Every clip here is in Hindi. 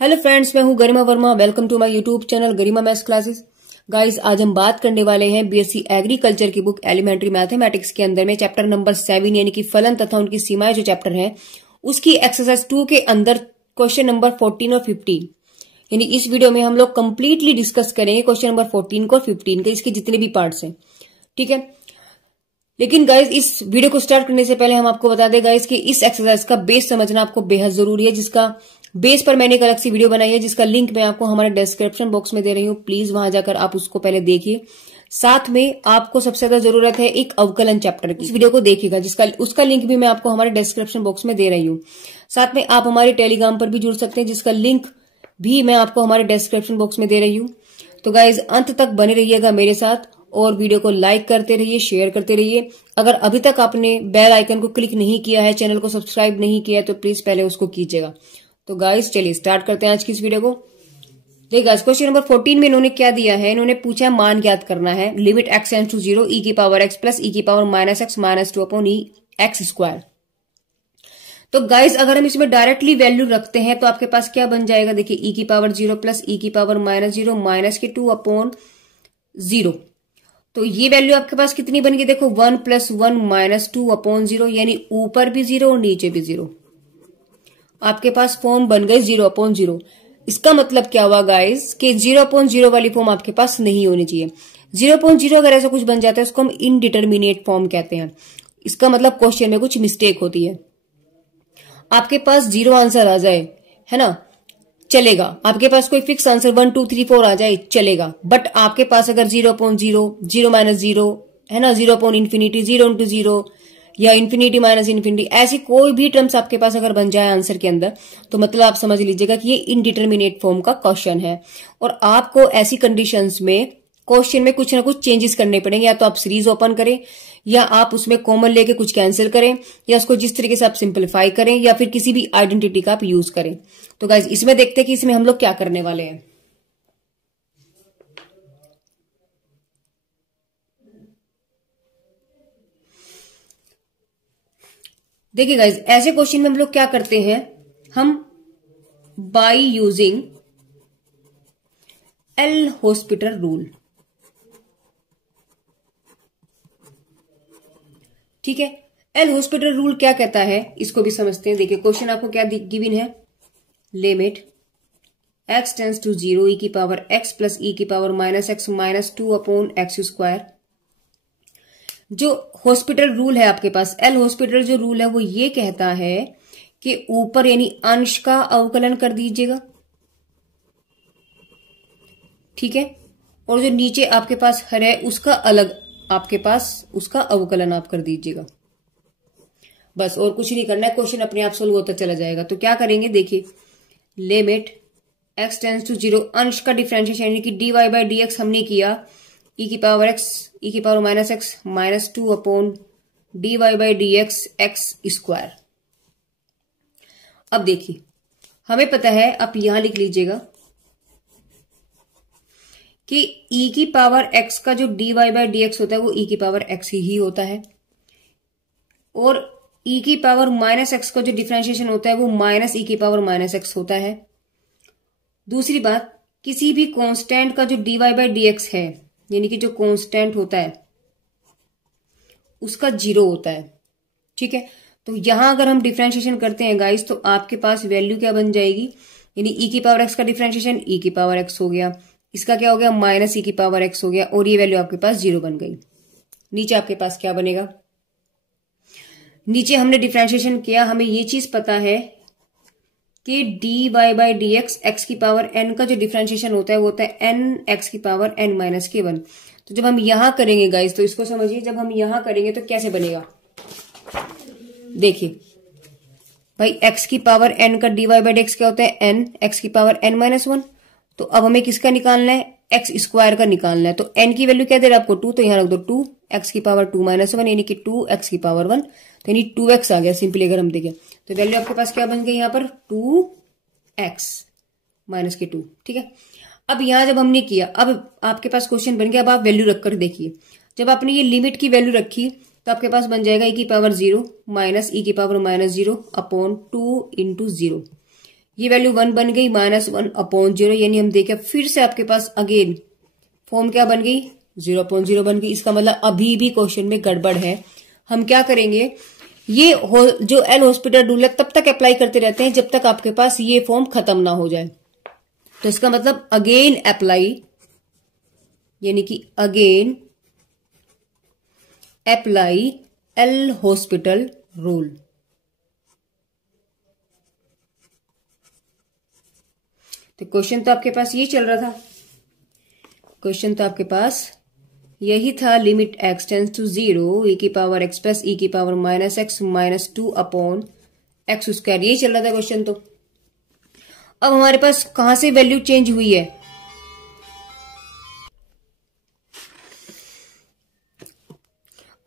हेलो फ्रेंड्स, मैं हूं Garima Verma. Welcome to my YouTube channel Garima maths classes. Guys, आज हम बात करने वाले हैं बीएससी एग्रीकल्चर की बुक एलिमेंट्री मैथमेटिक्स के अंदर में चैप्टर नंबर 7 यानी कि फलन तथा उनकी सीमाएं जो चैप्टर है उसकी एक्सरसाइज 2 के अंदर क्वेश्चन नंबर 14 और 15 यानी इस वीडियो में हम लोग कंप्लीटली डिस्कस करेंगे क्वेश्चन नंबर 14 को और 15 के, इसके जितने भी पार्ट्स हैं। ठीक है, लेकिन गाइज इस वीडियो को स्टार्ट करने से पहले हम आपको बता दें गाइज कि इस एक्सरसाइज का बेस समझना आपको बेहद जरूरी है, जिसका बेस पर मैंने एक अलग सी वीडियो बनाई है जिसका लिंक मैं आपको हमारे डिस्क्रिप्शन बॉक्स में दे रही हूँ। प्लीज वहां जाकर आप उसको पहले देखिए। साथ में आपको सबसे ज्यादा जरूरत है एक अवकलन चैप्टर की, इस वीडियो को देखिएगा जिसका उसका लिंक भी मैं आपको हमारे डिस्क्रिप्शन बॉक्स में दे रही हूँ। साथ में आप हमारे टेलीग्राम पर भी जुड़ सकते हैं जिसका लिंक भी मैं आपको हमारे डिस्क्रिप्शन बॉक्स में दे रही हूँ। तो गाइज अंत तक बने रहिएगा मेरे साथ और वीडियो को लाइक करते रहिए, शेयर करते रहिए। अगर अभी तक आपने बेल आइकन को क्लिक नहीं किया है, चैनल को सब्सक्राइब नहीं किया है तो प्लीज पहले उसको कीजिएगा। तो गाइस चलिए स्टार्ट करते हैं आज की इस वीडियो को। देखिए गाइस, क्वेश्चन नंबर 14 में इन्होंने क्या दिया है, इन्होंने पूछा है मान ज्ञात करना है। Limit x tends to 0 e की पावर x प्लस e की power minus x minus 2 upon e x square. तो गाइस अगर हम इसमें डायरेक्टली वैल्यू रखते हैं तो आपके पास क्या बन जाएगा, देखिए e की पावर 0 प्लस e की पावर माइनस 0 माइनस के 2 अपॉन 0। तो ये वैल्यू आपके पास कितनी बन गई, देखो 1 प्लस 1 माइनस 2 अपॉन 0, यानी ऊपर भी 0 और नीचे भी 0। आपके पास फॉर्म बन गई 0 अपॉन 0। इसका मतलब क्या हुआ गाइस कि 0 अपॉन 0 वाली फॉर्म आपके पास नहीं होनी चाहिए। 0 अपॉन 0 अगर ऐसा कुछ बन जाता है उसको हम इनडिटर्मिनेट फॉर्म कहते हैं। इसका मतलब क्वेश्चन में कुछ मिस्टेक होती है। आपके पास 0 आंसर आ जाए, है ना, चलेगा। आपके पास कोई फिक्स आंसर 1 2 3 4 आ जाए, चलेगा। बट आपके पास अगर 0 अपॉन 0, 0 माइनस 0, है ना, 0 अपॉन इन्फिनिटी, 0 इंटू 0 या इन्फिनिटी माइनस इन्फिनिटी, ऐसी कोई भी टर्म्स आपके पास अगर बन जाए आंसर के अंदर तो मतलब आप समझ लीजिएगा कि ये इनडिटर्मिनेट फॉर्म का क्वेश्चन है। और आपको ऐसी कंडीशंस में क्वेश्चन में कुछ ना कुछ चेंजेस करने पड़ेंगे। या तो आप सीरीज ओपन करें, या आप उसमें कॉमन लेके कुछ कैंसिल करें, या उसको जिस तरीके से आप सिंप्लीफाई करें, या फिर किसी भी आइडेंटिटी का आप यूज करें। तो गाइज इसमें देखते हैं कि इसमें हम लोग क्या करने वाले हैं। देखिए गाइज, ऐसे क्वेश्चन में हम लोग क्या करते हैं, हम by using L hospital rule, ठीक है। एल हॉस्पिटल रूल क्या कहता है इसको भी समझते हैं। देखिए क्वेश्चन आपको क्या गिवन है, limit x tends to 0 e की पावर x प्लस e की power minus x minus 2 upon x square. जो हॉस्पिटल रूल है आपके पास, एल हॉस्पिटल जो रूल है वो ये कहता है कि ऊपर यानी अंश का अवकलन कर दीजिएगा, ठीक है, और जो नीचे आपके पास हर है उसका अलग आपके पास उसका अवकलन आप कर दीजिएगा। बस और कुछ नहीं करना है, क्वेश्चन अपने आप सोल्व होता चला जाएगा। तो क्या करेंगे, देखिए लिमिट x टेंड्स टू 0, अंश का डिफरेंशिएशन यानी कि dy बाई dx हमने किया e की पावर x e की power minus x minus 2 upon dy by dx x square. अब देखिए हमें पता है, आप यहां लिख लीजिएगा कि e की पावर x का जो dy बाई dx होता है वो e की पावर x ही होता है, और e की पावर माइनस x का जो डिफरेंशिएशन होता है वो माइनस e की पावर माइनस x होता है। दूसरी बात, किसी भी कांस्टेंट का जो dy बाई dx है यानी कि जो कांस्टेंट होता है उसका 0 होता है, ठीक है। तो यहां अगर हम डिफरेंशिएशन करते हैं गाइस तो आपके पास वैल्यू क्या बन जाएगी, यानी e की पावर x का डिफरेंशिएशन e की पावर x हो गया, इसका क्या हो गया माइनस e की पावर x हो गया, और ये वैल्यू आपके पास 0 बन गई। नीचे आपके पास क्या बनेगा, नीचे हमने डिफरेंशिएशन किया, हमें ये चीज पता है कि dy बाई dx x की पावर n का जो डिफरेंशिएशन होता है वो होता है n x की पावर n माइनस के 1। तो जब हम यहां करेंगे गाइस तो इसको समझिए, जब हम यहां करेंगे तो कैसे बनेगा, देखिए भाई x की पावर n का dy बाई dx क्या होता है n x की पावर n माइनस 1। तो अब हमें किसका निकालना है, x स्क्वायर का निकालना है। तो n की वैल्यू क्या दे रहा है आपको 2, तो यहां रख दो 2 x की पावर 2 माइनस 1 यानी कि 2 x की पावर 1, तो यानी 2x आ गया। सिंपली अगर हम देखें तो वैल्यू आपके पास क्या बन गई यहाँ पर 2x माइनस के 2, ठीक है। अब यहां जब हमने किया, अब आपके पास क्वेश्चन बन गया। अब आप वैल्यू रखकर देखिए, जब आपने ये लिमिट की वैल्यू रखी तो आपके पास बन जाएगा e की पावर 0 माइनस e की पावर माइनस 0 अपॉन 2 इंटू 0। ये वैल्यू 1 बन गई -1/0, यानी हम देखें फिर से आपके पास अगेन फॉर्म क्या बन गई 0/0 बन गई। इसका मतलब अभी भी क्वेश्चन में गड़बड़ है। हम क्या करेंगे, ये जो एल हॉस्पिटल रूल है तब तक अप्लाई करते रहते हैं जब तक आपके पास ये फॉर्म खत्म ना हो जाए। तो इसका मतलब अगेन अप्लाई, यानी कि again apply L hospital rule. तो क्वेश्चन तो आपके पास ये चल रहा था, क्वेश्चन तो आपके पास यही था, limit x tends to 0 e की पावर x प्लस e की पावर -x -2/x², यही चल रहा था क्वेश्चन। तो अब हमारे पास कहां से वैल्यू चेंज हुई है,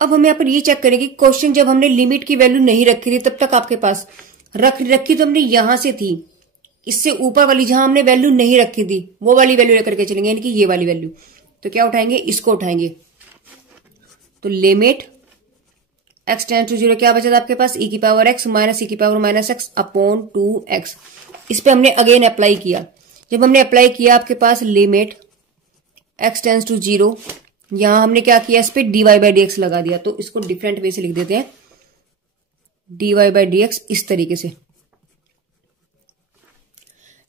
अब हम यहां पर ये चेक करेंगे क्वेश्चन जब हमने लिमिट की वैल्यू नहीं रखी थी तब तक आपके पास रखी तो हमने यहां से थी, इससे ऊपर वाली जहां हमने वैल्यू नहीं रखी थी वो वाली वैल्यू लेकर के चलेंगे, यानी कि ये वाली वैल्यू। तो क्या उठाएंगे, इसको उठाएंगे। तो लिमिट x टेंस टू 0 क्या बचा था आपके पास, e की पावर x माइनस e की पावर -x/2x। इस पे हमने अगेन अप्लाई किया। जब हमने अप्लाई किया आपके पास लिमिट x टेंस टू 0, यहां हमने क्या किया, इस पे dy/dx लगा दिया। तो इसको डिफरेंट वे से लिख देते हैं, dy/dx इस तरीके से।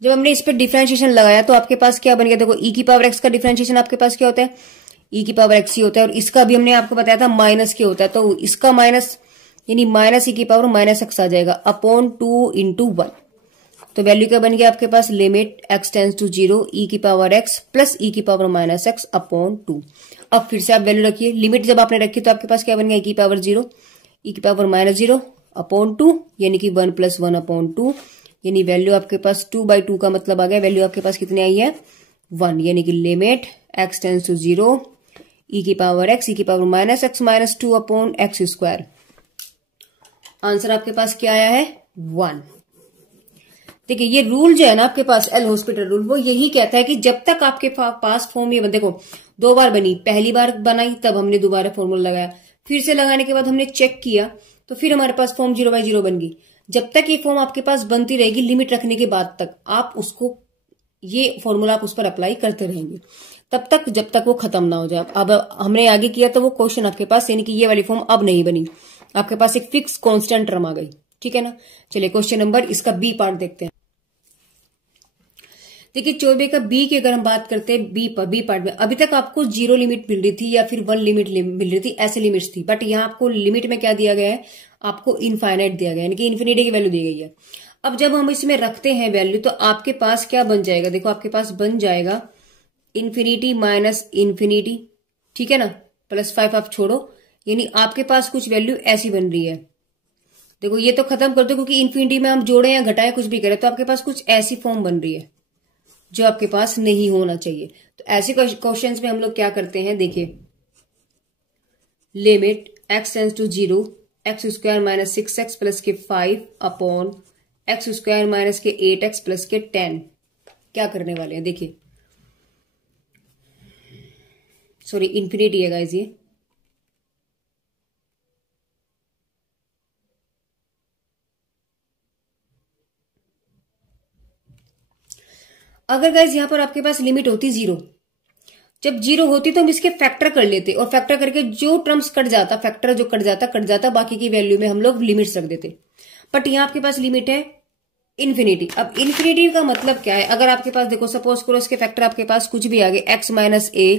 जब हमने इस पे डिफरेंशिएशन लगाया तो आपके पास क्या बन गया, देखो e की पावर x का डिफरेंशिएशन आपके पास क्या होता है, e की पावर x ही होता है, और इसका भी हमने आपको बताया था माइनस के होता है। तो इसका माइनस यानी -e की पावर -x आ जाएगा /2 × 1। तो वैल्यू क्या बन गया आपके पास, limit x tends to 0 e की पावर x प्लस e की पावर -x/2। अब फिर से आप वैल्यू रखिए, लिमिट जब आपने रखी तो आपके पास क्या बन गया, e की पावर 0 e की पावर -0/2, यानी कि 1 + 1/2, यानी वैल्यू आपके पास 2/2 का मतलब आ गया, वैल्यू आपके पास कितनी आई है 1, यानी कि limit x tends to 0 e की पावर x e की पावर -x -2/x²। आंसर आपके पास क्या आया है 1। देखिए ये रूल जो है ना आपके पास एल हॉस्पिटल रूल, वो यही कहता है कि जब तक आपके पास फॉर्म, ये देखो 2 बार बनी, पहली बार बनाई तब हमने दोबारा फॉर्मूला लगाया, फिर से लगाने के बाद हमने चेक किया तो फिर हमारे पास फॉर्म 0/0 बन गई। जब तक ये फॉर्म आपके पास बनती रहेगी लिमिट रखने के बाद तक, आप उसको ये फॉर्मूला आप उस पर अप्लाई करते रहेंगे तब तक जब तक वो खत्म ना हो जाए। अब हमने आगे किया तो वो क्वेश्चन आपके पास, यानी कि ये वाली फॉर्म अब नहीं बनी, आपके पास एक फिक्स कांस्टेंट टर्म आ गई। ठीक है ना। चलिए क्वेश्चन नंबर इसका बी पार्ट देखते हैं। देखिए 24 का बी की अगर हम बात करते हैं, बी पार्ट में अभी तक आपको 0 लिमिट मिल रही थी या फिर 1 लिमिट मिल रही थी, ऐसे लिमिट्स थी। बट यहाँ आपको लिमिट में क्या दिया गया है, आपको इनफाइनाइट दिया गया है, यानी कि इन्फिनिटी की वैल्यू दी गई है। अब जब हम इसमें रखते हैं वैल्यू तो आपके पास क्या बन जाएगा, देखो आपके पास बन जाएगा इन्फिनिटी माइनस इन्फिनिटी, ठीक है ना, +5 आप छोड़ो, यानी आपके पास कुछ वैल्यू ऐसी बन रही है। देखो ये तो खत्म कर दो, क्योंकि इन्फिनिटी में हम जोड़े या घटाएं कुछ भी करें तो आपके पास कुछ ऐसी फॉर्म बन रही है जो आपके पास नहीं होना चाहिए। तो ऐसे क्वेश्चंस में हम लोग क्या करते हैं, देखिए limit x tends to 0 x² - 6x plus के 5/x² - के 8x प्लस के 10 क्या करने वाले हैं, देखिए सॉरी इन्फिनिटी है गाइस ये, अगर गाइस यहां पर आपके पास लिमिट होती 0, जब 0 होती तो हम इसके फैक्टर कर लेते और फैक्टर करके जो टर्म्स कट जाता, फैक्टर जो कट जाता बाकी की वैल्यू में हम लोग लिमिट्स रख देते। बट यहां आपके पास लिमिट है इन्फिनिटी। अब इन्फिनिटी का मतलब क्या है, अगर आपके पास देखो सपोज करो इसके फैक्टर आपके पास कुछ भी आ गए, x - a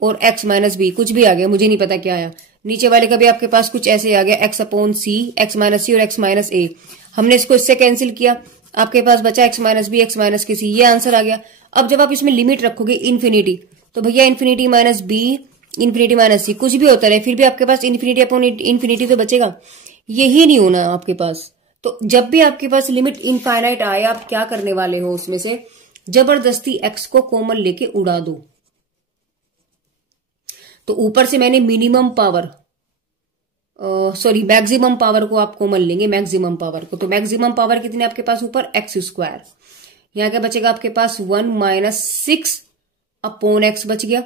और x - b कुछ भी आ गया, मुझे नहीं पता क्या आया, नीचे वाले का भी आपके पास कुछ ऐसे आ गया x/c, x - c और x - a, हमने इसको इससे कैंसिल किया, आपके पास बचा x - b x - c, ये आंसर आ गया। अब जब आप इसमें लिमिट रखोगे इन्फिनिटी तो भैया infinity minus b infinity minus c कुछ भी होता रहे फिर भी आपके पास इन्फिनिटी अपॉन इन्फिनिटी तो बचेगा, यही नहीं होना आपके पास। तो जब भी आपके पास लिमिट इनफाइनाइट आए आप क्या करने वाले हो, उसमें से जबरदस्ती x को कॉमन लेके उड़ा दो। तो ऊपर से मैंने minimum power sorry maximum power को आप कॉमन लेंगे, मैक्सिमम पावर को, तो मैक्सिमम पावर कितने आपके पास ऊपर x², यहां क्या बचेगा आपके पास 1 - 6/x बच गया,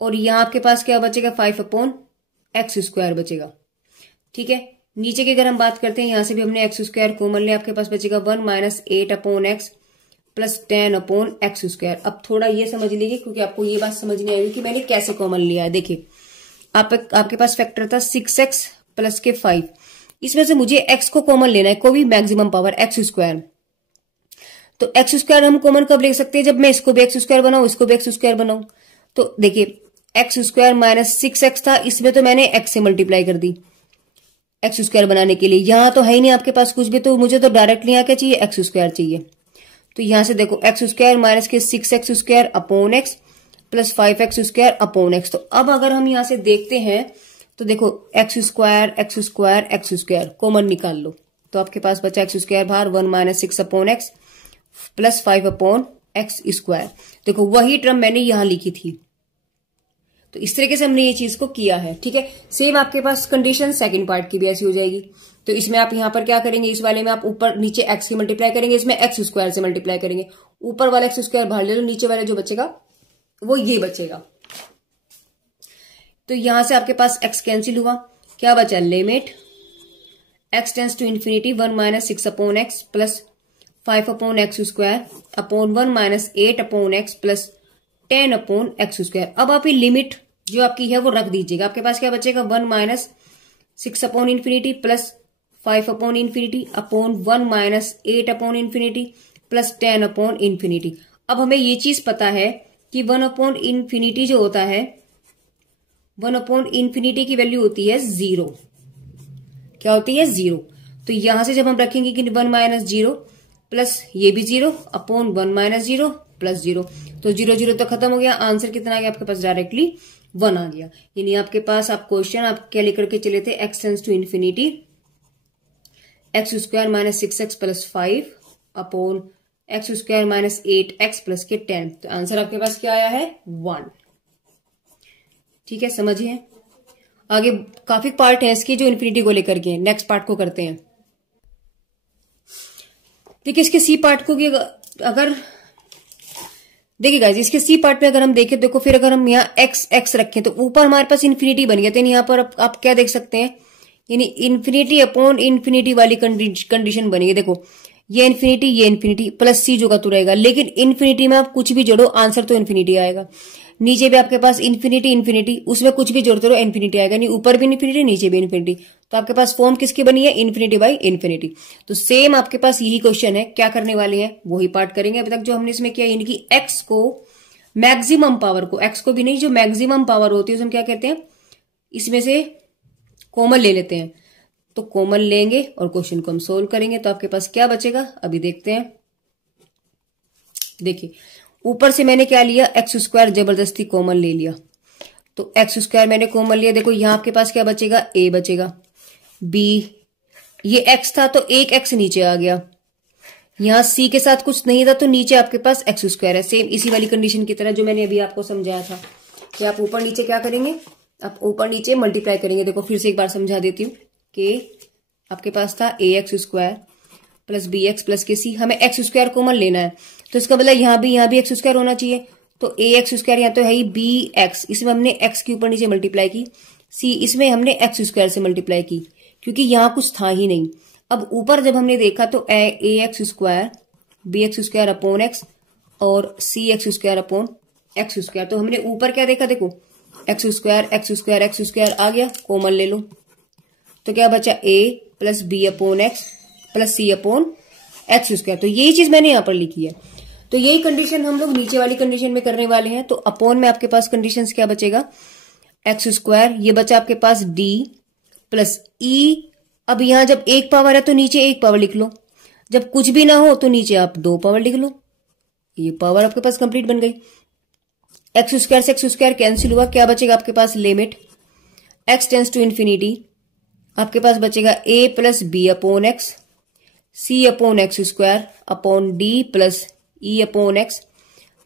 और यहां आपके पास क्या बचेगा 5/x² बचेगा। ठीक है, नीचे की अगर हम बात करते हैं, यहां से भी हमने एक्स स्क्वायर कॉमन लिया, आपके पास बचेगा 1 minus 8 upon x plus 10 upon x square. अब थोड़ा ये समझ लीजिए, क्योंकि आपको ये बात समझ नहीं आएगी कि मैंने कैसे कॉमन लिया है। देखिए आपके पास फैक्टर था 6x प्लस के 5, इसमें से मुझे x को कॉमन लेना है, कोई भी मैक्सिमम पावर एक्स स्क्वायर। तो एक्स स्क्वायर हम कॉमन कब ले सकते हैं, जब मैं इसको भी एक्स स्क्वायर बनाऊं, इसको भी एक्स स्क्वायर बनाऊं। तो देखिए एक्स स्क्वायर माइनस 6x था, इसमें तो मैंने x से मल्टीप्लाई कर दी एक्स स्क्वायर बनाने के लिए। यहां तो है ही नहीं आपके पास कुछ भी, तो मुझे तो डायरेक्टली यहां क्या चाहिए, एक्स स्क्वायर चाहिए। तो यहां से देखो एक्स स्क्वायर माइनस के 6x square upon x plus 5x square upon x. तो अब अगर हम यहां से देखते हैं तो देखो X square X square X square common निकाल लो, तो आपके पास बचा एक्स स्क्वायर बाहर 1 minus 6 upon x plus 5 upon x square. देखो वही टर्म मैंने यहां लिखी थी, तो इस तरीके से हमने ये चीज को किया है। ठीक है, सेम आपके पास कंडीशन सेकंड पार्ट की भी ऐसी हो जाएगी। तो इसमें आप यहां पर क्या करेंगे, इस वाले में आप ऊपर नीचे एक्स की मल्टीप्लाई करेंगे, इसमें एक्स स्क्वायर से मल्टीप्लाई करेंगे, ऊपर वाला एक्स स्क्वायर बाहर ले लो, नीचे वाला जो बचेगा वो ये बचेगा। तो यहां से आपके पास एक्स कैंसिल हुआ, क्या बचा, limit x tends to infinity 1 minus 6 upon x plus 5 upon x square upon 1 minus 8 upon x plus 10 upon x square. अब आप ये लिमिट जो आपकी है वो रख दीजिएगा, आपके पास क्या बचेगा 1 minus 6 upon infinity plus 5 upon infinity upon 1 minus 8 upon infinity plus 10 upon infinity. अब हमें ये चीज पता है कि 1 अपॉन इन्फिनिटी जो होता है, 1 अपॉन इन्फिनिटी की वैल्यू होती है 0। क्या होती है, 0। तो यहां से जब हम रखेंगे कि 1 माइनस 0 प्लस ये भी 0 अपॉन 1 माइनस 0 प्लस 0, तो 0 0 तो खत्म हो गया, आंसर कितना आ गया आपके पास, डायरेक्टली 1 आ गया। यानी आपके पास आप क्वेश्चन आप क्या लेकर के चले थे, x tends to infinity x square minus 6x plus 5 upon x square minus 8x plus के 10। तो आंसर आपके पास क्या आया है, 1। ठीक है, समझिए। आगे काफी पार्ट है इसकी जो इन्फिनिटी को लेकर के, नेक्स्ट पार्ट को करते हैं। देखिए इसके सी पार्ट को अगर देखिए गाइस, इसके सी पार्ट में अगर हम देखें, देखो फिर अगर हम यहाँ एक्स एक्स रखें तो ऊपर हमारे पास इन्फिनिटी बन गया, तो यहाँ पर आप क्या देख सकते हैं, यानी इन्फिनिटी अपॉन इन्फिनिटी वाली कंडीशन बनेगी। देखो ये इन्फिनिटी प्लस सी जो का तो रहेगा, लेकिन इन्फिनिटी में आप कुछ भी जोड़ो आंसर तो इन्फिनिटी आएगा। नीचे भी आपके पास इन्फिनिटी उसमें कुछ भी जोड़ते रहो इन्फिनिटी आएगा, नहीं ऊपर भी इन्फिनिटी नीचे भी इन्फिनिटी। तो आपके पास फॉर्म किसकी बनी है, इन्फिनिटी बाई इन्फिनिटी। तो सेम आपके पास यही क्वेश्चन है, क्या करने वाले हैं वही पार्ट करेंगे अभी तक जो हमने इसमें किया, यानी कि एक्स को मैक्सिमम पावर को, एक्स को भी नहीं, जो मैक्सिमम पावर होती है उसे हम क्या कहते हैं, इसमें से कॉमन ले लेते हैं। तो कॉमन लेंगे और क्वेश्चन को हम सोल्व करेंगे, तो आपके पास क्या बचेगा अभी देखते हैं। देखिए ऊपर से मैंने क्या लिया, एक्स स्क्वायर जबरदस्ती कॉमन ले लिया, तो एक्स स्क्वायर मैंने कॉमन लिया। देखो यहां आपके पास क्या बचेगा, ए बचेगा, बी ये एक्स था तो एक एक्स नीचे आ गया, यहां सी के साथ कुछ नहीं था तो नीचे आपके पास एक्स स्क्वायर है। सेम इसी वाली कंडीशन की तरह जो मैंने अभी आपको समझाया था कि आप ऊपर नीचे क्या करेंगे, आप ऊपर नीचे मल्टीप्लाई करेंगे। देखो फिर से एक बार समझा देती हूँ कि आपके पास था A x square plus B x plus के सी, हमें एक्स स्क्वायर कॉमन लेना है, तो इसका मतलब यहाँ भी एक्स स्क्वायर होना चाहिए। तो ए एक्स स्क्वायर यहाँ तो है ही, बी एक्स इसमें हमने एक्स के ऊपर नीचे मल्टीप्लाई की, सी इसमें हमने एक्स स्क्वायर से मल्टीप्लाई की, क्योंकि यहाँ कुछ था ही नहीं। अब ऊपर जब हमने देखा तो A x square B X square upon X और C X square upon x square, तो हमने ऊपर क्या देखा, देखो X square X square X square आ गया, कॉमन ले लो, तो क्या बचा A plus B upon x plus C upon x square. तो यही चीज मैंने यहां पर लिखी है। तो यही कंडीशन हम लोग नीचे वाली कंडीशन में करने वाले हैं। तो अपॉन में आपके पास कंडीशन क्या बचेगा, एक्स स्क्वायर, ये बचा आपके पास डी प्लस ई। अब यहां जब एक पावर है तो नीचे एक पावर लिख लो, जब कुछ भी ना हो तो नीचे आप 2 पावर लिख लो, ये पावर आपके पास कंप्लीट बन गई। एक्स स्क्वायर से एक्स स्क्वायर कैंसिल हुआ, क्या बचेगा आपके पास, limit x tends to infinity, आपके पास बचेगा A plus B upon X C upon x square upon D plus E upon x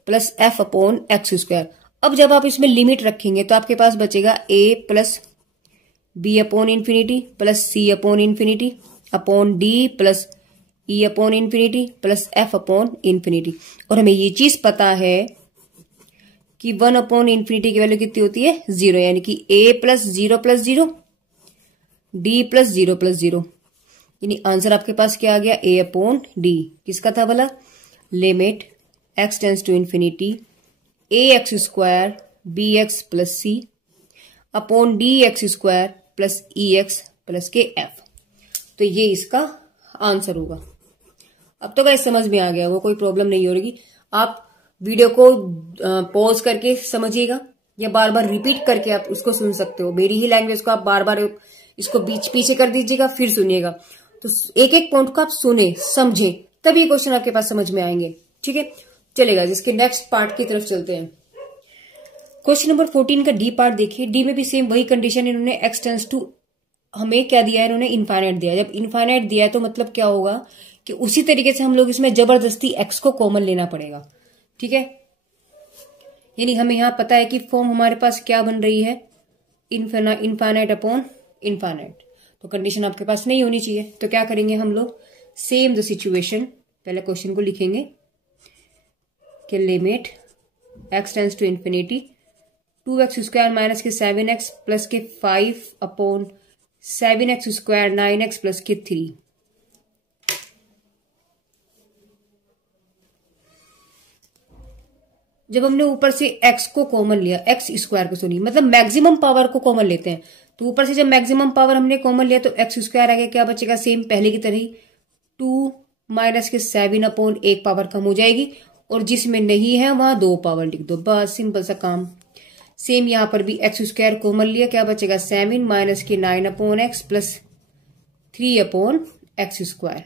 plus F upon x square. अब जब आप इसमें लिमिट रखेंगे तो आपके पास बचेगा A plus B upon infinity plus C upon infinity upon D plus E upon infinity plus F upon infinity. और हमें ये चीज पता है कि 1 अपॉन इन्फिनिटी की वैल्यू कितनी होती है, 0, यानी कि a plus 0 plus 0 D plus zero, यानी आंसर आपके पास क्या आ गया, ए अपॉन डी। किसका था भला, limit x tends to infinity A x square B x plus C upon D x square plus E x plus के एफ। तो ये इसका आंसर होगा। अब तो गाइस समझ में आ गया, वो कोई प्रॉब्लम नहीं हो रही। आप वीडियो को पॉज करके समझिएगा या बार बार रिपीट करके आप उसको सुन सकते हो। मेरी ही लैंग्वेज को आप बार बार इसको पीछे कर दीजिएगा, फिर सुनिएगा। तो एक एक पॉइंट को आप सुने समझे, तभी क्वेश्चन आपके पास समझ में आएंगे। ठीक है, चलेगा। जिसके नेक्स्ट पार्ट की तरफ चलते हैं। क्वेश्चन नंबर 14 का डी पार्ट देखिए। डी में भी सेम वही कंडीशन, इन्होंने एक्स टेंस टू, हमें क्या दिया है, इन्होंने इनफाइनाइट दिया। जब इनफाइनाइट दिया है तो मतलब क्या होगा कि उसी तरीके से हम लोग इसमें जबरदस्ती एक्स को कॉमन लेना पड़ेगा। ठीक है, यानी हमें यहां पता है कि फॉर्म हमारे पास क्या बन रही है, इनफाइनाइट अपॉन इनफाइनाइट। तो कंडीशन आपके पास नहीं होनी चाहिए। तो क्या करेंगे हम लोग, सेम द सिचुएशन, पहले क्वेश्चन को लिखेंगे कि limit x tends to infinity 2x square minus के 7x प्लस के 5 upon 7x square 9x plus के 3। जब हमने ऊपर से x को कॉमन लिया, x स्क्वायर को सुनिए, मतलब मैक्सिमम पावर को कॉमन लेते हैं। तो ऊपर से जब मैक्सिमम पावर हमने कॉमन लिया तो x स्क्वायर आ गया, क्या बचेगा, सेम पहले की तरह ही 2 माइनस के 7 अपॉन एक पावर कम हो जाएगी, और जिसमें नहीं है वहां 2 पावर लिख दो, बस सिंपल सा काम। सेम यहां पर भी एक्स स्क्वायर कॉमन लिया, क्या बचेगा, 7 माइनस के 9 upon x plus 3 upon x square.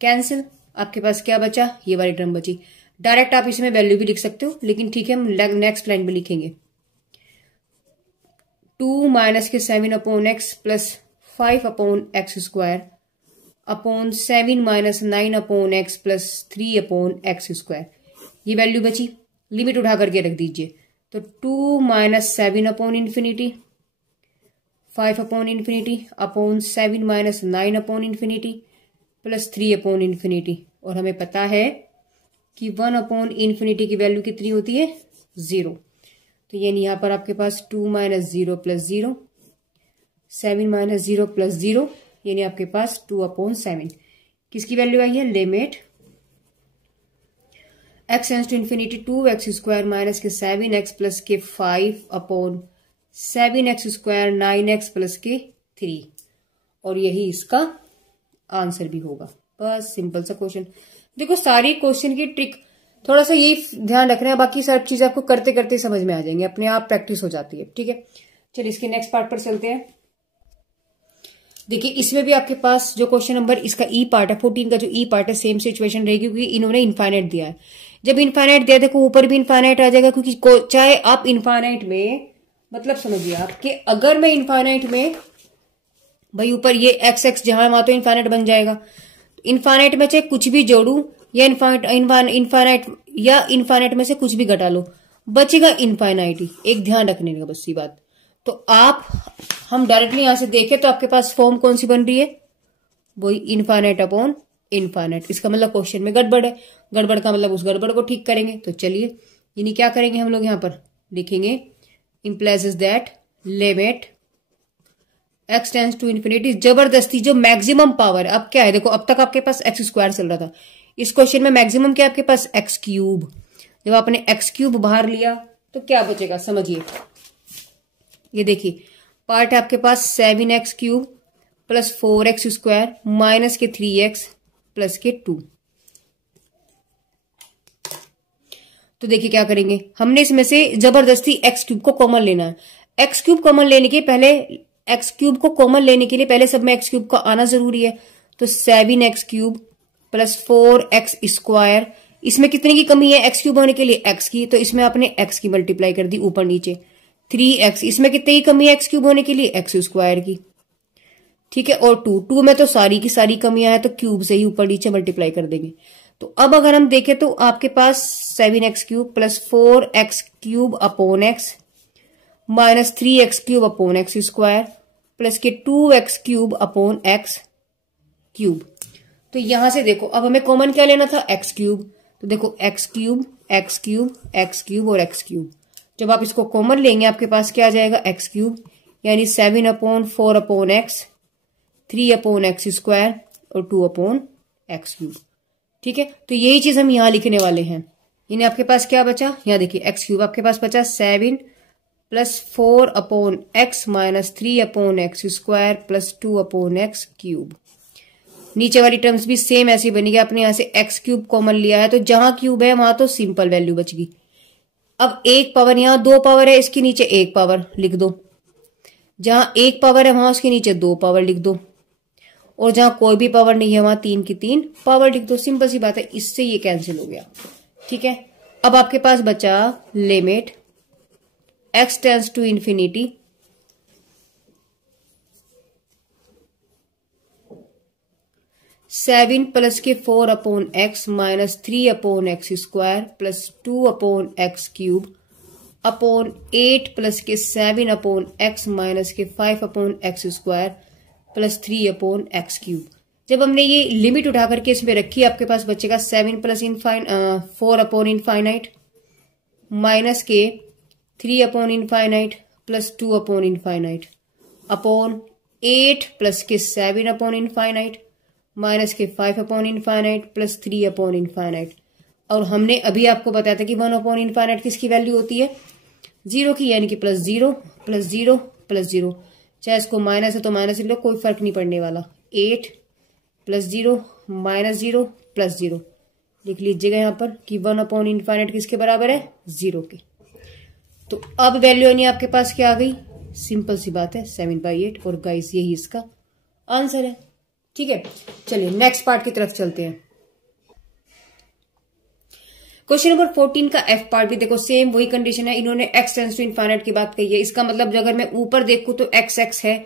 Cancel, आपके पास क्या बचा, ये वाली टर्म बची। डायरेक्ट आप इसमें वैल्यू भी लिख सकते हो, लेकिन ठीक है हम नेक्स्ट लाइन में लिखेंगे 2 माइनस के 7 upon x plus 5 upon x square upon 7 minus 9 upon x plus 3 upon x square. ये वैल्यू बची, लिमिट उठा करके रख दीजिए। तो 2 minus 7 upon infinity 5 upon infinity upon 7 minus 9 upon infinity plus 3 upon infinity. और हमें पता है कि 1 अपॉन इन्फिनिटी की वैल्यू कितनी होती है, 0। तो यानी यहां पर आपके पास 2 माइनस 0 प्लस 0, 7 माइनस 0 प्लस 0, यानी आपके पास 2 अपॉन 7। किसकी वैल्यू आई है, limit x tends to infinity 2x square minus के 7x प्लस के 5 upon 7x square 9x plus के 3। और यही इसका आंसर भी होगा। बस सिंपल सा क्वेश्चन। देखो सारी क्वेश्चन की ट्रिक थोड़ा सा ये ध्यान रखना है, बाकी सब चीज आपको करते करते समझ में आ जाएंगे, अपने आप प्रैक्टिस हो जाती है। ठीक है, चलिए इसके नेक्स्ट पार्ट पर चलते हैं। देखिए इसमें भी आपके पास जो क्वेश्चन नंबर इसका ई पार्ट है, 14 का जो ई पार्ट है, सेम सिचुएशन रहेगी, क्योंकि इन्होंने इनफाइनाइट दिया है। जब इनफाइनाइट दिया, देखो ऊपर भी इनफाइनाइट आ जाएगा, क्योंकि चाहे आप इनफाइनाइट में, मतलब समझिए आप कि अगर मैं इनफाइनाइट में, भाई ऊपर ये एक्स एक्स जहां वहां तो इनफाइनाइट बन जाएगा। इनफाइनाइट में चाहे कुछ भी जोड़ू या इनफाइनाइट में से कुछ भी घटा लो, बचेगा इनफाइनाइट ही। एक ध्यान रखने का बस ये बात। तो आप, हम डायरेक्टली यहां से देखें तो आपके पास फॉर्म कौन सी बन रही है, वही इनफाइनाइट अपॉन इनफाइनाइट। इसका मतलब क्वेश्चन में गड़बड़ है, गड़बड़ का मतलब उस गड़बड़ को ठीक करेंगे। तो चलिए यानी क्या करेंगे हम लोग, यहां पर लिखेंगे implies that limit x tends to infinity, जबरदस्ती जो मैक्सिमम पावर, अब क्या है, देखो अब तक आपके पास एक्स स्क्वायर चल रहा था, इस क्वेश्चन में मैक्सिमम क्या आपके पास, एक्स क्यूब। जब आपने एक्स क्यूब बाहर लिया तो क्या बचेगा, समझिए। ये देखिए पार्ट है आपके पास 7x cube plus 4x square minus के 3x प्लस के 2। तो देखिए क्या करेंगे, हमने इसमें से जबरदस्ती एक्स क्यूब को कॉमन लेना है। एक्स क्यूब कॉमन लेने के पहले, एक्स क्यूब को कॉमन लेने के लिए पहले सब में एक्स क्यूब का आना जरूरी है। तो 7x cube plus 4x square, इसमें कितने की कमी है, एक्स क्यूब होने के लिए एक्स की, तो इसमें आपने एक्स की मल्टीप्लाई कर दी ऊपर नीचे। 3x, इसमें कितने की कमी है एक्स क्यूब होने के लिए, एक्स स्क्वायर की। ठीक है, और 2 में तो सारी की सारी कमियां हैं, तो क्यूब से ही ऊपर नीचे मल्टीप्लाई कर देंगे। तो अब अगर हम देखें तो आपके पास 7x cube plus 4x cube upon x minus 3x cube upon x square plus के 2x cube upon x cube. तो यहां से देखो अब हमें कॉमन क्या लेना था, एक्स क्यूब। तो देखो x cube x cube x cube और एक्स क्यूब, जब आप इसको कॉमन लेंगे आपके पास क्या आ जाएगा, एक्स क्यूब, यानी 7 अपॉन 4 अपॉन एक्स 3/x² और 2/x³। ठीक है, तो यही चीज हम यहां लिखने वाले हैं। यानी आपके पास क्या बचा, यहाँ देखिए x³ आपके पास बचा 7 + 4/x - 3/x² + 2/x³। नीचे वाली टर्म्स भी सेम ऐसी बनेगी। आपने यहां से x³ कॉमन लिया है, तो जहां क्यूब है वहां तो सिंपल वैल्यू बच गई। अब एक पावर, यहां 2 पावर है, इसके नीचे 1 पावर लिख दो। जहां 1 पावर है वहां उसके नीचे 2 पावर लिख दो, और जहां कोई भी पावर नहीं है वहां 3 की 3 पावर लिख दो। सिंपल सी बात है, इससे ये कैंसिल हो गया। ठीक है, अब आपके पास बचा limit x tends to infinity 7 + 4/x - 3/x² + 2/x³ upon 8 + 7/x - 5/x² + 3/x³। जब हमने ये लिमिट उठा करके इसमें रखी, आपके पास बचेगा 7 + 4/∞ माइनस के 3/∞ + 2/∞ अपॉन 8 + के 7/∞ माइनस के 5/∞ + 3/∞। और हमने अभी आपको बताया था कि 1/∞ किसकी वैल्यू होती है, 0 की, यानी कि +0 +0 +0। चाहे इसको माइनस है तो माइनस लो, कोई फर्क नहीं पड़ने वाला। 8 + 0 -0 +0 लिख लीजिएगा यहाँ पर कि 1/∞ किसके बराबर है, 0 के। तो अब वैल्यू यानी आपके पास क्या आ गई, सिंपल सी बात है 7/8। और गाइस यही इसका आंसर है। ठीक है, चलिए नेक्स्ट पार्ट की तरफ चलते हैं। क्वेश्चन नंबर 14 का एफ पार्ट भी देखो, सेम वही कंडीशन है। इन्होंने x टेंड्स टू इनफाइनाइट की बात कही है। इसका मतलब अगर मैं ऊपर देखूं तो x है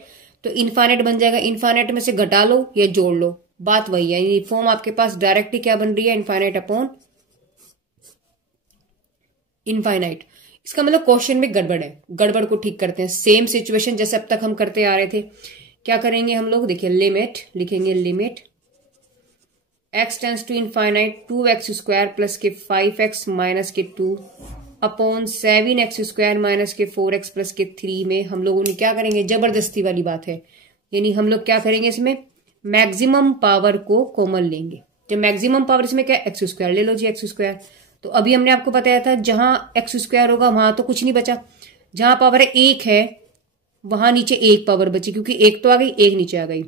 तो इनफाइनाइट बन जाएगा। इनफाइनाइट में से घटा लो या जोड़ लो, बात वही है। यानी फॉर्म आपके पास डायरेक्टली क्या बन रही है, इनफाइनाइट अपॉन इनफाइनाइट। इसका मतलब क्वेश्चन में गड़बड़ है, गड़बड़ को ठीक करते हैं। सेम सिचुएशन जैसे अब तक हम करते आ रहे थे। क्या करेंगे हम लोग, देखिए लिमिट लिखेंगे, limit x tends to infinite 2x² + के 5x माइनस के 2 अपॉन 7x² माइनस के 4x + के 3 में हम लोगों ने क्या करेंगे, जबरदस्ती वाली बात है। यानी हम लोग क्या करेंगे, इसमें मैक्सिमम पावर को कॉमन लेंगे। जब मैक्सिमम पावर इसमें क्या, x², ले लो जी x²। तो अभी हमने आपको बताया था जहां x² होगा वहां तो कुछ नहीं बचा, जहां पावर है 1 है वहां नीचे 1 पावर बची, क्योंकि 1 तो आ गई, 1 नीचे आ गई।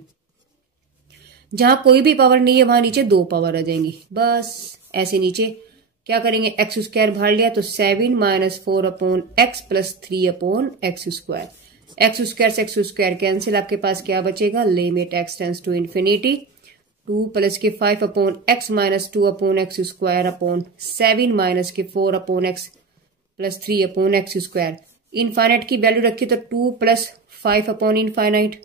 जहां कोई भी पावर नहीं है वहां नीचे 2 पावर आ जाएंगी। बस ऐसे नीचे क्या करेंगे, x² बाहर लिया तो 7 - 4/x + 3/x²। x² से x² कैंसिल, आपके पास क्या बचेगा, limit x tends to infinity 2 + के 5/x - 2/x² अपॉन 7 - के 4/x + 3/x²। इनफाइनाइट की वैल्यू रखी तो 2 + 5/∞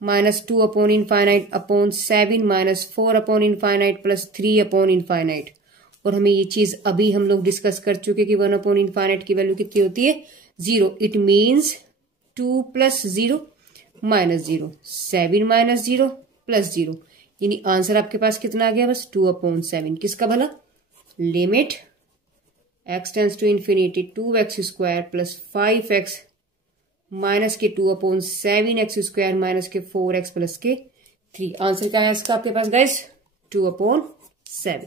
माइनस 2/∞ अपॉन 7 - 4/∞ + 3/∞। और हमें ये चीज अभी हम लोग डिस्कस कर चुके कि 1/∞ की वैल्यू कितनी होती है, 0। It means 2 + 0 -0, 7 - 0 +0। यानी आंसर आपके पास कितना आ गया, बस 2/7। किसका भला, limit x tends to infinity 2x² + 5x minus के 2/7x² माइनस के 4x + के 3। आंसर क्या है इसका आपके पास गाइस, 2/7।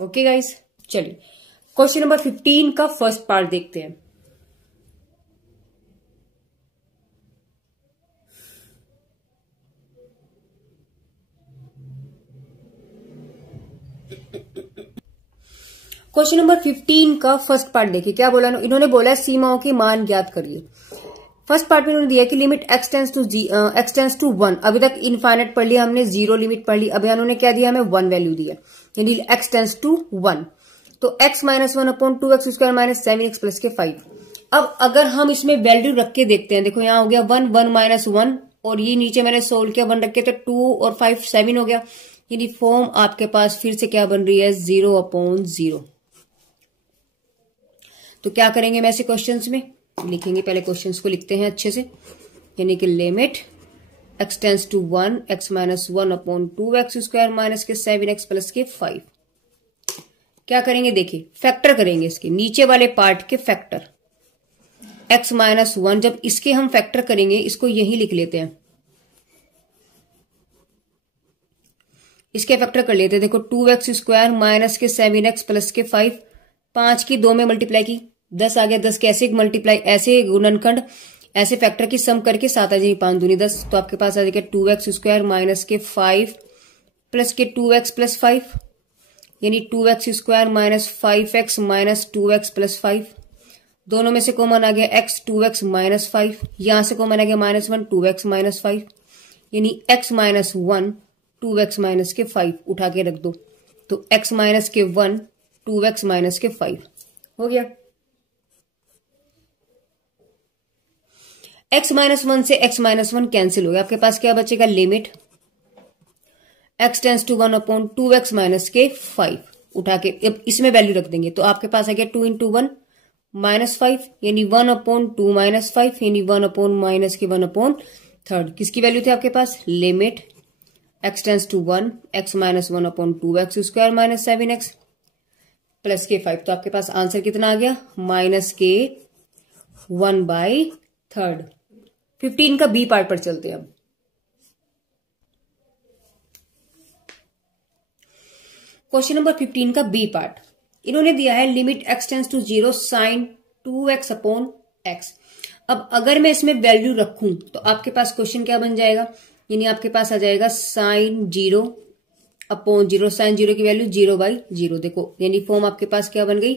ओके गाइस, चलिए क्वेश्चन नंबर 15 का फर्स्ट पार्ट देखते हैं। क्वेश्चन नंबर 15 का फर्स्ट पार्ट देखिए, क्या बोला इन्होंने, बोला सीमाओं के मान ज्ञात करिए। फर्स्ट पार्ट में उन्होंने दिया कि लिमिट x टेंड्स टू 1। अभी तक इनफाइनाइट पढ़ लिया हमने, 0 लिमिट पढ़ ली। अभी उन्होंने क्या दिया, हमें 1 वैल्यू दिया, यानी x टेंड्स टू 1। तो x - 1/2x² - 7x + के 5। अब अगर हम इसमें वैल्यू रख के देखते हैं, देखो यहाँ हो गया 1 1 - 1, और ये नीचे मैंने सोल्व किया 1 रख के, तो 2 और 5 7 हो गया। यानी फॉर्म आपके पास फिर से क्या बन रही है, 0/0। तो क्या करेंगे, हम ऐसे क्वेश्चंस में लिखेंगे, पहले क्वेश्चंस को लिखते हैं अच्छे से। यानी कि limit x tends to 1 x - 1/2x² minus के 7x + के 5। क्या करेंगे, देखिए फैक्टर करेंगे इसके नीचे वाले पार्ट के फैक्टर। x - 1 जब इसके हम फैक्टर करेंगे, इसको यही लिख लेते हैं, इसके फैक्टर कर लेते हैं। देखो 2x स्क्वायर माइनस के 7x प्लस के 5, 5 की 2 में मल्टीप्लाई की 10 आ गया, 10 के ऐसे मल्टीप्लाई, ऐसे गुणनखंड, ऐसे फैक्टर की सम करके 7 आ जाएगी, 5 दूनी 10। तो आपके पास आ जाएगा 2x स्क्वायर माइनस के 5 प्लस के 2x प्लस 5, यानी 2x square minus 5x minus 2x plus 5। दोनों में से कॉमन आ गया x, 2x माइनस 5, यहां से कॉमन आ गया -1, 2x माइनस 5, यानी x माइनस 1 2x माइनस के 5 उठा के रख दो, तो x माइनस के 1 2x माइनस के 5 हो गया। x माइनस 1 से x माइनस 1 कैंसिल हो गया, आपके पास क्या बचेगा, limit x tends to 1 upon 2x minus के 5 उठा के अब इसमें वैल्यू रख देंगे, तो आपके पास आ गया 2 इंटू 1 माइनस 5, यानी 1 अपॉन 2 माइनस 5, यानी 1 अपॉन माइनस के 1 अपॉन 3। किसकी वैल्यू थी आपके पास, limit x tends to 1 x minus 1 upon 2x square minus 7x plus के 5। तो आपके पास आंसर कितना आ गया, माइनस के 1/3। 15 का बी पार्ट पर चलते हैं अब। क्वेश्चन नंबर 15 का बी पार्ट, इन्होंने दिया है limit x tends to 0 sine 2x upon x। अब अगर मैं इसमें वैल्यू रखूं तो आपके पास क्वेश्चन क्या बन जाएगा, यानी आपके पास आ जाएगा साइन 0 अपॉन 0, साइन 0 की वैल्यू 0/0। देखो यानी फॉर्म आपके पास क्या बन गई,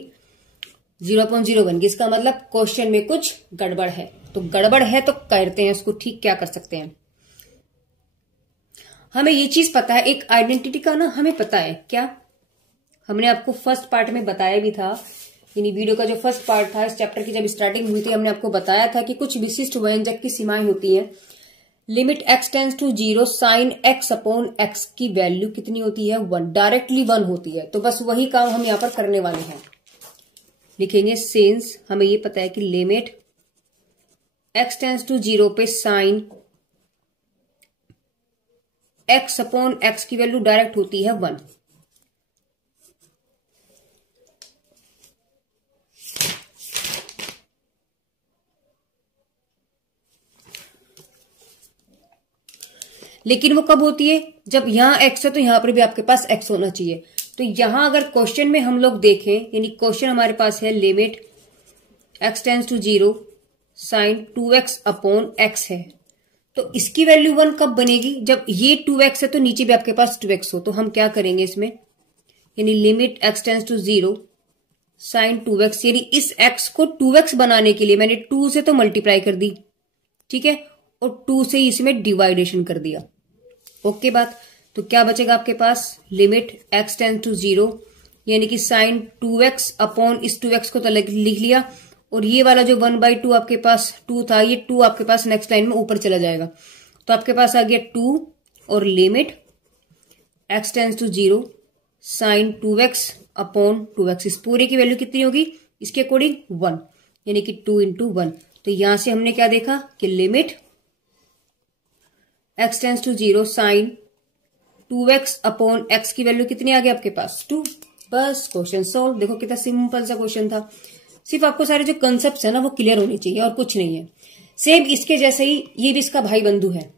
0 अपॉन 0 बन गई। इसका मतलब क्वेश्चन में कुछ गड़बड़ है, तो गड़बड़ है तो करते हैं उसको ठीक, क्या कर सकते हैं। हमें ये चीज पता है, एक आइडेंटिटी का ना हमें पता है क्या, हमने आपको फर्स्ट पार्ट में बताया भी था, यानी वीडियो का जो फर्स्ट पार्ट था इस चैप्टर की जब स्टार्टिंग हुई थी, हमने आपको बताया था कि कुछ विशिष्ट व्यंजक की सीमाएं होती हैं। Limit x tends to 0 sine x upon x की वैल्यू कितनी होती है, 1, डायरेक्टली 1 होती है। तो बस वही काम हम यहां पर करने वाले हैं, लिखेंगे सिंस हमें ये पता है कि लिमिट x टेंस टू 0 पे साइन x अपॉन x की वैल्यू डायरेक्ट होती है 1। लेकिन वो कब होती है, जब यहां x है तो यहां पर भी आपके पास x होना चाहिए। तो यहां अगर क्वेश्चन में हम लोग देखें, यानी क्वेश्चन हमारे पास है limit x tends to 0 sine 2x upon x है, तो इसकी वैल्यू 1 कब बनेगी, जब ये 2x है तो नीचे भी आपके पास 2x हो। तो हम क्या करेंगे इसमें, यानी limit x tends to 0 sine 2x, यानी इस x को 2x बनाने के लिए मैंने 2 से तो मल्टीप्लाई कर दी, ठीक है, और 2 से ही इसमें डिवाइडेशन कर दिया। ओके बात, तो क्या बचेगा आपके पास, लिमिट x टेंस टू 0 यानी कि साइन 2x अपॉन इस 2x को तो लिख लिया, और ये वाला जो 1/2 आपके पास 2 था, ये 2 आपके पास नेक्स्ट लाइन में ऊपर चला जाएगा। तो आपके पास आ गया 2 और limit x tends to 0 sine 2x upon 2x, इस पूरे की वैल्यू कितनी होगी इसके अकॉर्डिंग 1, यानी कि 2 इंटू 1। तो यहां से हमने क्या देखा कि limit x tends to 0 sine 2x upon x की वैल्यू कितनी आ गई आपके पास 2। बस क्वेश्चन सॉल्व। देखो कितना सिंपल सा क्वेश्चन था, सिर्फ आपको सारे जो कंसेप्ट है ना वो क्लियर होने चाहिए और कुछ नहीं है। सेम इसके जैसे ही ये भी इसका भाई बंधु है,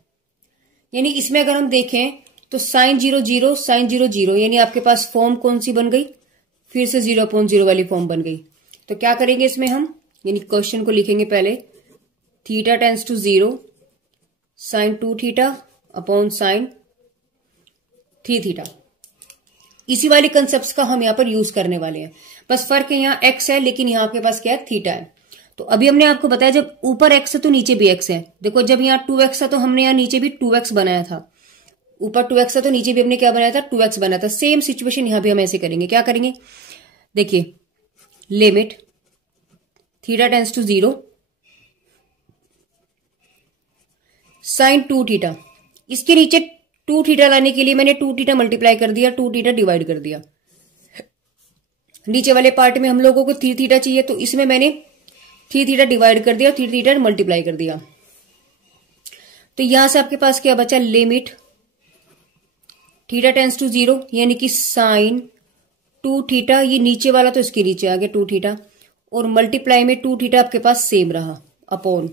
यानी इसमें अगर हम देखें तो साइन 0 0 साइन 0 0, यानी आपके पास फॉर्म कौन सी बन गई, फिर से 0 अपॉन 0 वाली फॉर्म बन गई। तो क्या करेंगे इसमें हम, यानी क्वेश्चन को लिखेंगे पहले theta tends to 0 sine 2 theta upon sine 3 theta. इसी वाले कंसेप्ट का हम यहां पर यूज करने वाले हैं, बस फर्क है यहाँ x है लेकिन यहाँ आपके पास क्या है, थीटा है। तो अभी हमने आपको बताया जब ऊपर x है तो नीचे भी x है। देखो जब यहाँ 2x है तो हमने यहाँ नीचे भी 2x बनाया था, ऊपर 2x है तो नीचे भी हमने क्या बनाया था, 2x बनाया था। सेम सिचुएशन यहाँ भी हम ऐसे करेंगे। क्या करेंगे, देखिए limit theta tends to 0 sine 2 theta, इसके नीचे 2 थीटा लाने के लिए मैंने 2 थीटा मल्टीप्लाई कर दिया, 2 थीटा डिवाइड कर दिया। नीचे वाले पार्ट में हम लोगों को 3 थीटा चाहिए, तो इसमें मैंने 3 थीटा डिवाइड कर दिया और 3 थीटा मल्टीप्लाई कर दिया। तो यहां से आपके पास क्या बचा, लिमिट थीटा टेंस टू 0 यानी कि साइन 2 थीटा, ये नीचे वाला तो इसके नीचे आ गया 2 थीटा, और मल्टीप्लाई में 2 थीटा आपके पास सेम रहा अपॉन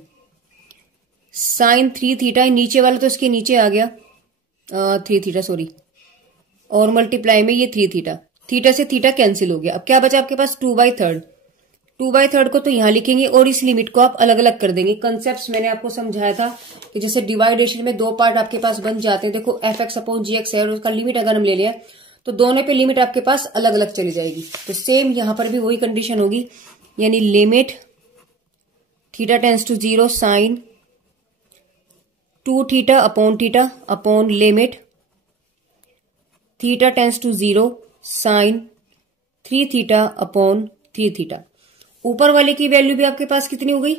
साइन 3 थीटा, नीचे वाला तो इसके नीचे आ गया 3 थीटा, सॉरी और मल्टीप्लाई में ये 3 थीटा, थीटा से थीटा कैंसिल हो गया। अब क्या बचा आपके पास 2/3, 2/3 को तो यहां लिखेंगे और इस लिमिट को आप अलग अलग कर देंगे। कंसेप्ट मैंने आपको समझाया था कि जैसे डिवाइडेशन में 2 पार्ट आपके पास बन जाते हैं। देखो f(x/gx) है और उसका लिमिट अगर हम ले लें तो दोनों पे लिमिट आपके पास अलग अलग चली जाएगी। तो सेम यहां पर भी वही कंडीशन होगी, यानी limit theta tends to 0 sine 2 theta upon theta upon limit theta tends to 0 sine 3 theta upon 3 theta. ऊपर वाले की वैल्यू भी आपके पास कितनी हो गई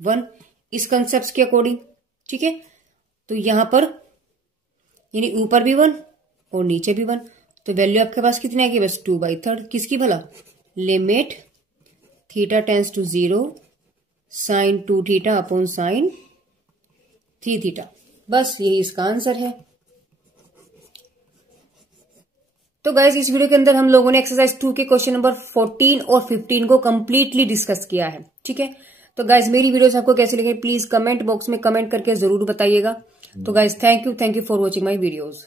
1 इस कंसेप्ट के अकॉर्डिंग। ठीक है, तो यहां पर यानी ऊपर भी 1 और नीचे भी 1, तो वैल्यू आपके पास कितनी आएगी बस 2/3। किसकी भला, limit theta tends to 0 sine 2 theta upon sine 3 theta. बस यही इसका आंसर है। तो गाइस इस वीडियो के अंदर हम लोगों ने एक्सरसाइज 2 के क्वेश्चन नंबर 14 और 15 को कंप्लीटली डिस्कस किया है। ठीक है, तो गाइस मेरी वीडियोस आपको कैसी लगी प्लीज कमेंट बॉक्स में कमेंट करके जरूर बताइएगा। तो guys thank you for watching my videos.